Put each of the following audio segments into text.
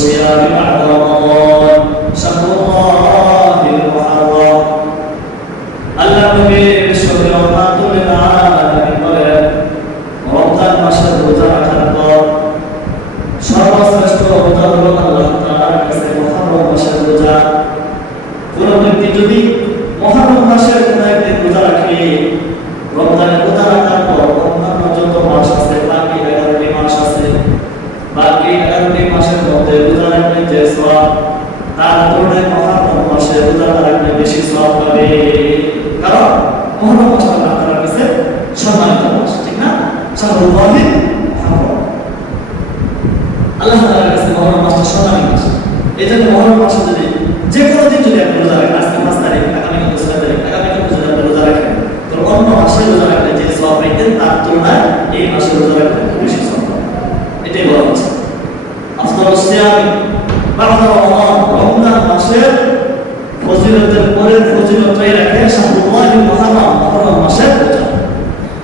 الصيام بعد رمضان شهر الله المحرم আল্লাহ নবী বিশ্বকে রহমাতুল আলামিন বলেন রমজান মাসের রোজা রাখার পর সর্বশ্রেষ্ঠ রোজা হলো আল্লাহ তাআলার কাছে মুহররম মাসের রোজা। কোন ব্যক্তি যদি মুহররম মাসের কোন একদিন রোজা রাখে, রমজানের রোজা রাখার পর অন্যান্য যত মাস আছে, বাকি 11টি মাস আছে, বাকি 11টি মাসের মধ্যে রোজা রাখলে যে সওয়াব, তার তুলনায় মুহররম মাসে রোজা রাখলে বেশি সওয়াব পাবে। কারণ মুহররম মাস আল্লাহ তাআলার কাছে সম্মানিত মাস, ঠিক না? শাহরুল্লাহি মুহররম, আল্লাহ তাআলার কাছে মুহররম মাসটা সম্মানিত মাস। এজন্য মুহররম মাসে যদি যে কোনো দিন যদি আপনি রোজা রাখেন, আজকে 5 তারিখ, আগামীকাল 10 তারিখ, আগামীকাল যদি আপনি রোজা রাখেন, তো অন্য মাসে রোজা রাখলে যে সওয়াব পাইতেন তার তুলনায় এই মাসে রোজা রাখলে বেশি সওয়াব পাবেন। এটাই বলা হচ্ছে আফদালুস সিয়াম বা'দা রমাদান, রমজান মাসের ফজিলতের পরে ফজিলতই রাখে শাহরুল্লাহিল মুহররম, মুহররম মাসের রোজা।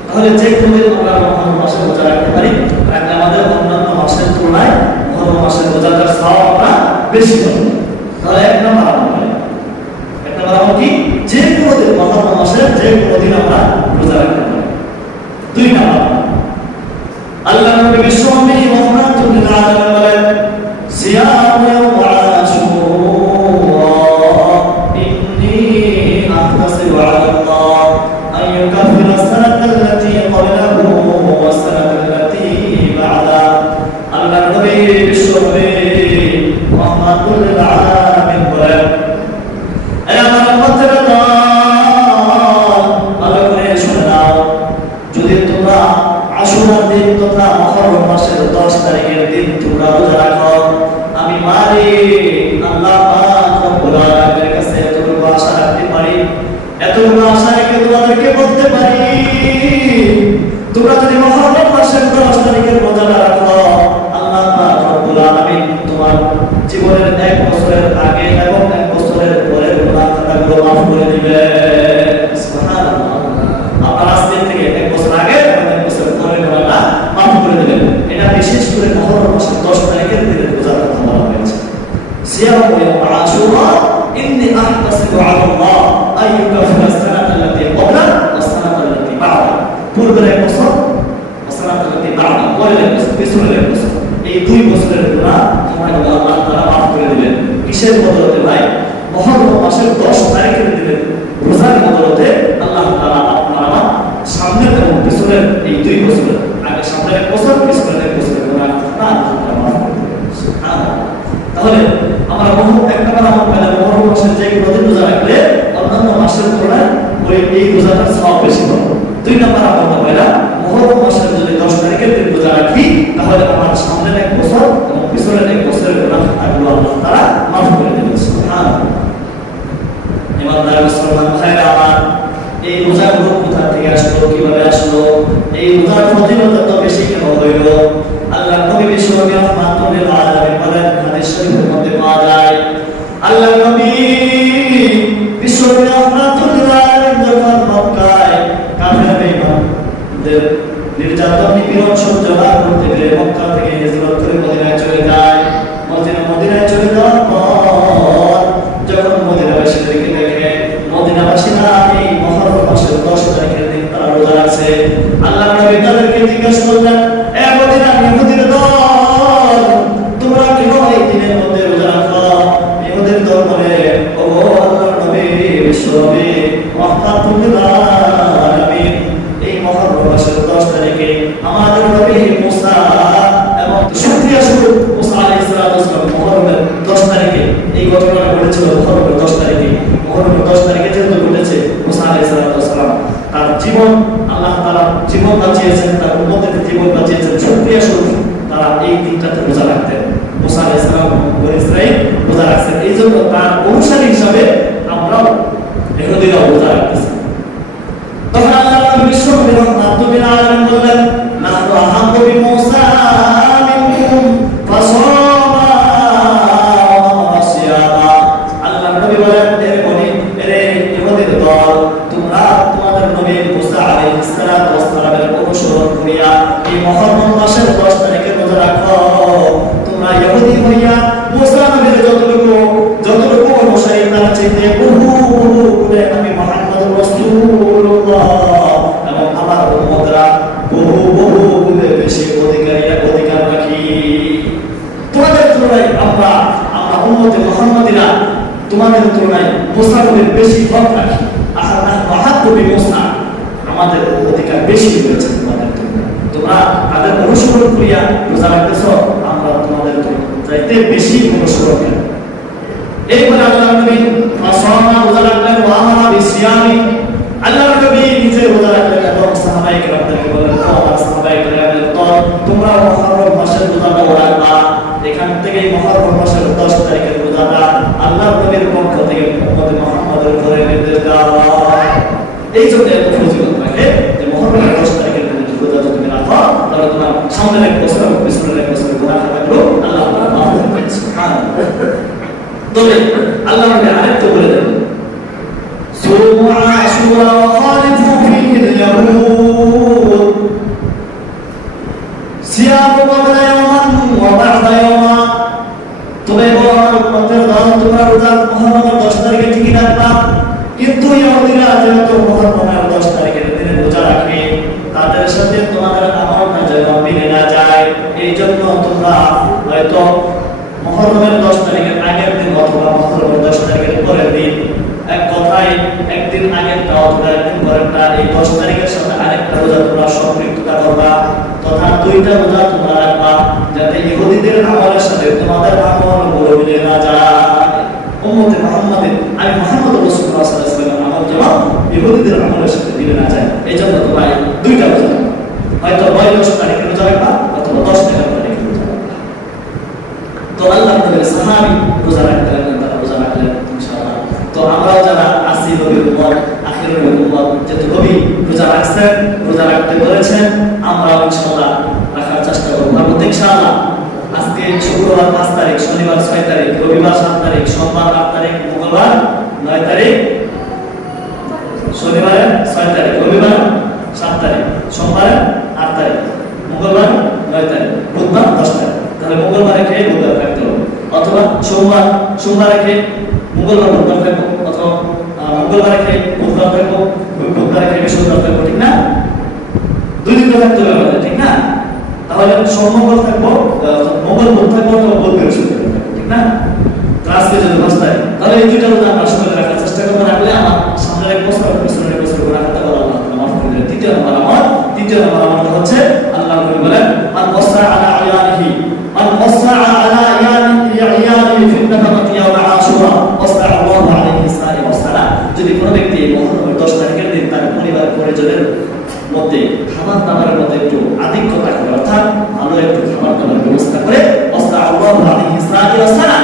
তাহলে যে কোনো দিন আমরা মুহররম মাসে রোজা রাখতে পারি, রাখলে আমাদের অন্যান্য মাসের তুলনায় মুহররম মাসের রোজাটার সওয়াবটা বেশি হবে। তাহলে এক নম্বর আমল কি? যে কোনো দিন মুহররম মাসের যে কোনো দিন আমরা রোজা রাখতে পারি। 2 নম্বর, আল্লাহ নবী বিশ্বনবী রহমাতুল আলামিন বলেন সিয়াম ইয়াউম আশুরা ইন্নী আহতাসিবু আলা আল্লাহ আন ইউকাফিরা as-সানাতাল্লাতী ক্বাবলাহু ওয়াস-সানাতাল্লাতী বা'দা। আল্লাহ নবী বিশ্বনবী রহমাতুল আলামিন বলেন, এই আমার উম্মতেরা ভালো করে শুনে নাও, যদি তোমরা আশুরার দিন তথা মুহররম মাসের 10 তারিখের দিন তোমরা রোজা রাখো, আমি মালিক আল্লাহ পাক রব্বুল আলামিনের কাছে এতটুকু আশা রাখতে পারি, এতটুকু আশা রেখে তোমাদেরকে বলতে পারি, তোমরা যদি মুহররম মাসের 10 তারিখের রোজাটা রাখো, আল্লাহ পাক রব্বুল আলামিন তোমার জীবনের 1 বছরের আগে এবং 1 বছরের পরের গুনাহ খাতাগুলো মাফ করে দিবে। সুবহানাল্লাহ। আপনার আজ থেকে 1 বছর আগে এবং 1 বছর পরের গুনাহটা মাফ করে দিবেন। এটা বিশেষ করে মুহররম মাসের 10 তারিখের দিনের রোজার কথা বলা হয়েছে। সিয়াম ইয়াউম আশুরা ইন্নী আহতাসিবু আলা আল্লাহ আন ইউকাফিরা as-সানাতাল্লাতী ক্বাবলা ওয়াস-সানাতাল্লাতী বা'দা। পূর্বের 1 বছর ওয়াস-সানাতাল্লাতী বা'দা, পরের 1 বছর, পিছনের 1 বছর, এই 2 বছরের গুনাহ খাতাগুলো আল্লাহ তাআলা মাফ করে দিবেন। কিসের বদলতে ভাই? মুহররম মাসের 10 তারিখের দিনের রোজার বদলতে আল্লাহ তাআলা আপনার আমার সামনের এবং পিছনের এই 2 বছরের, আগে সামনের 1 বছর, পিছনের 1 বছরের গুনাহ খাতা আল্লাহ তাআলা মাফ করে দিবেন। সুবহানাল্লাহ। তাহলে আমরা এক নম্বর আমল পেলাম, মুহররম মাসের যে কোনো দিন রোজা রাখলে অন্যান্য মাসের তুলনায় ওই এই রোজাটার সওয়াব বেশি হবে। 2 নম্বর আমলটা পেলাম, মুহররম মাসের যদি 10 তারিখের দিন রোজা রাখি, তাহলে আমার সামনের 1 বছর এবং পিছনের 1 বছরের গুনাহ খাতাগুলো আল্লাহ তাআলা মাফ করে দিবেন। সুবহানাল্লাহ। ইমানদার মুসলমান ভাইরা আমার, এই রোজাগুলো কোথা থেকে আসলো, কিভাবে আসলো? এই রোজার ফজিলত এত বেশি কেন হইল? আল্লাহ নবী বিশ্বনবী রহমাতুল আলামিন বলেন, হাদিস শরীফের মধ্যে পাওয়া যায়, আল্লাহ নবী বিশ্বনবী রহমাতুল আলামিন যখন মক্কায় কাফের বেঈমানদের নির্যাতন নিপীড়ন সহ্য না করতে পেরে মক্কা থেকে হিজরত করে মদিনায় চলে যায়। মদিনায় চলে যাওয়ার পর যখন মদিনাবাসীদেরকে দেখে, মদিনাবাসীরা এই মুহররম মাসের 10 তারিখের দিন তারা রোজা রাখছে, আল্লাহ নবী তাদেরকে জিজ্ঞাসা করলেন, এ মদিনার ইহুদির দল, তোমরা কেন এই দিনের মধ্যে রোজা রাখো? ইহুদির দল বলে, ও আল্লাহর নবী বিশ্বনবী রহমাতুল আলামিন, এই মুহররম মাসের 10 তারিখে আমাদের নবী মুসা এবং শুকরিয়া স্বরূপ মুসা আলাইহিস সালাম মুহররমের 10 তারিখে এই ঘটনাটা ঘটেছিল। মুহররমের 10 তারিখে, মুহররমের 10 তারিখে যেহেতু ঘটেছে, মুসা আলাইহিস সালাম তার জীবন, আল্লাহ তাআলা জীবন বাঁচিয়েছেন, তার উম্মতের জীবন বাঁচিয়েছেন, শুকরিয়া স্বরূপ তারা এই দিনটাতে রোজা রাখতেন। মুসা আলাইহিস সালাম বনী ইসরাঈল রোজা রাখতেন, এই জন্য তার অনুসারী হিসাবে আমরাও ইহুদিরাও রোজা রাখতেছি। তখন আল্লাহ বিশ্বনবী রহমাতুল আলামিন বললেন, নাহনু আহাক্কু বিমূসা নবীর যতটুকু অনুসারী তার চাইতে বহু করে আমি মুহাম্মদ রাসূলুল্লাহ এবং আমার উম্মতরা বহু গুণে বেশি অধিকার রাখি। তোমাদের তুলনায় আমরা উম্মতে মুহাম্মাদিরা তোমাদের তুলনায় মুসাফিরের বেশি হক রাখি। আমাদের অধিকার বেশি রয়েছে তোমাদের তুলনায়। তোমরা তাদের অনুসরণ করিয়া রোজা রাখতেছ, আমরা তোমাদের চাইতে বেশি অনুসরণ করি। এইবার আল্লাহ নবী রোজা রাখলেন, ওয়ামারা বিসিয়ামি, আল্লাহ নবী নিজে রোজা রাখলেন এবং সাহাবায়ে কেরামদেরকে বললেন, আমার সাহাবায়ে কেরামদের দল, তোমরা মুহররম মাসের রোজাটা রাখবা। এখান থেকে মুহররম মাসের 10 তারিখের রোজাটা আল্লাহ নবীর পক্ষ থেকে উম্মতে মুহাম্মাদের উপরে নির্দেশ দেওয়া। এই জন্য এত ফজিলত থাকে যে মুহররমের 10 তারিখের রোজা যদি তুমি রাখো, তাহলে তোমার সামনের এক বছর এবং পিছনের এক বছর গুনাহ খাতাগুলো আল্লাহ তাআলা মাফ করে দেন। সুবহানাল্লাহ। তবে আল্লাহ নবী আরেকটু বলে দেন, সুমু আশুরা ওয়া খালিফু ফীহি আল-ইয়াহুদ, সিয়ামু ক্বাবলা ইয়াওমান ওয়া বা'দা ইয়াওমান। তবে আমার উম্মতের দল, তোমরা রোজা মুহররমের 10 তারিখে ঠিকই রাখবা, কিন্তু ইহুদিরা যেহেতু মুহররমের 10 তারিখের দিনে রোজা রাখে, তাদের সাথে তোমাদের আমলটা যেন মিলে না যায়, এই জন্য তোমরা হয়তো মুহররমের 10 তারিখের আগের দিন অথবা মুহররমের 10 তারিখের পরের দিন, এক কথায় একদিন আগেরটা অথবা একদিন পরেরটা, এই 10 তারিখের সাথে আরেকটা রোজা তোমরা সম্পৃক্ততা করবা, তথা দুইটা রোজা তোমরা রাখবা, যাতে ইহুদিদের আমলের সাথে তোমাদের আমলগুলো মিলে না যায়। উম্মতে মুহাম্মাদের, আমি মুহাম্মদ রাসূলুল্লাহ সাল্লাল্লাহু আলাইহি ওয়াসাল্লাম আমল যেন ইহুদিদের আমলের সাথে মিলে না যায়, এই জন্য তোমরা দুইটা রোজা রাখবা, হয়তো 10 তারিখে রোজা রাখবা অথবা 10 তারিখে রোজা রাখবা। তো আল্লাহ নবীর সাহাবী রোজা রাখলেন, তারা রোজা রাখলেন ইনশাআল্লাহ। তো আমরাও যারা আসি নবীর উম্মত, আখিরের উম্মত, যেহেতু নবী রোজা রাখছেন, রোজা রাখতে বলেছেন, আমরাও ইনশাআল্লাহ রাখার চেষ্টা করব। তার মধ্যে ইনশাআল্লাহ আজকে শুক্রবার 5 তারিখ, শনিবার 6 তারিখ, রবিবার 7 তারিখ, সোমবার 8 তারিখ, মঙ্গলবার 9 তারিখ, শনিবার 6 তারিখ, রবিবার 7 তারিখ, সোমবার 8 তারিখ, মঙ্গলবার 9 তারিখ, বুধবার 10 তারিখ। তাহলে মঙ্গলবারে খেয়ে বুধবার থাকতে হবে, অথবা সোমবারে খেয়ে মঙ্গলবার বুধবার থাকবো, অথবা মঙ্গলবারে খেয়ে বুধবার থাকবো, বুধবারে খেয়ে বৃহস্পতিবার থাকবো, ঠিক না? 2 দিন থাকতে হবে আমাদের, ঠিক না? তাহলে সোমবার থাকবো, মঙ্গল বুধ থাকবো, অথবা বুধ বৃহস্পতিবার থাকবো, ঠিক না? আজকে যদি 5 তারিখ, তাহলে এই দুইটা রোজা আমরা সকালে রাখার চেষ্টা করবো, রাখলে আমার সামনের এক বছর পিছনের এক বছর রাখাতে পারবো, আল্লাহ তাআলা মাফ করে দেন। তৃতীয় নম্বর আমল হচ্ছে, আল্লাহ নবী বলেন, মান ওয়াসা আলা আয়ানিহি, মান ওয়াসা আলা আয়ানিহি ফি নাফাকাতি ইয়াওম আশুরা ওয়াসা আল্লাহু আলাইহি সালাম ওয়া সালাম। যদি কোনো ব্যক্তি মুহররমের 10 তারিখের দিন তার পরিজনের মধ্যে খাবার দাবারের মধ্যে একটু আধিক্যতা করে, অর্থাৎ ভালো একটু খাবার দাবারের ব্যবস্থা করে, ওয়াসা আল্লাহু আলাইহি সালাম ওয়া সালাম,